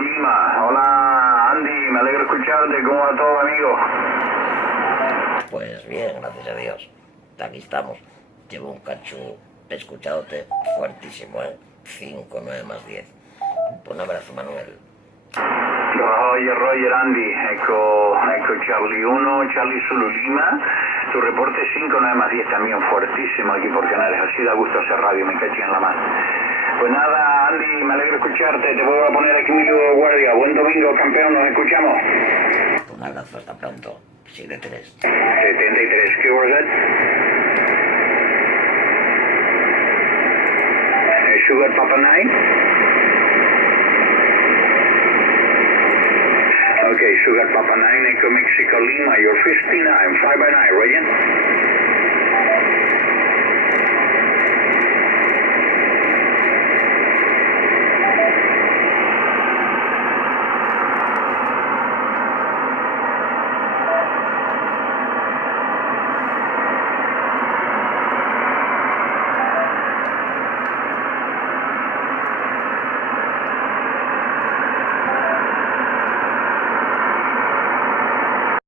Lima. Hola, Andy, me alegro escucharte. ¿Cómo va todo, amigo? Pues bien, gracias a Dios. Aquí estamos. Llevo un cacho escuchándote fuertísimo, ¿eh? 5, 9 más 10. Un abrazo, Manuel. Roger, Andy. Eco Charlie 1, Charlie Zulu Lima. Tu reporte 5, 9 más 10 también fuertísimo aquí por Canales. Así da gusto hacer radio, me caché en la mano. Pues nada, Andy, me alegro escucharte. Te voy a poner aquí mi guardia. Buen domingo, campeón. Nos escuchamos. Un abrazo, hasta pronto. 7-3. 73. ¿Qué was that? Sugar Papa 9. Okay, Sugar Papa 9, Echo Mexico Lima. You're 59, 5 by 9, Roger.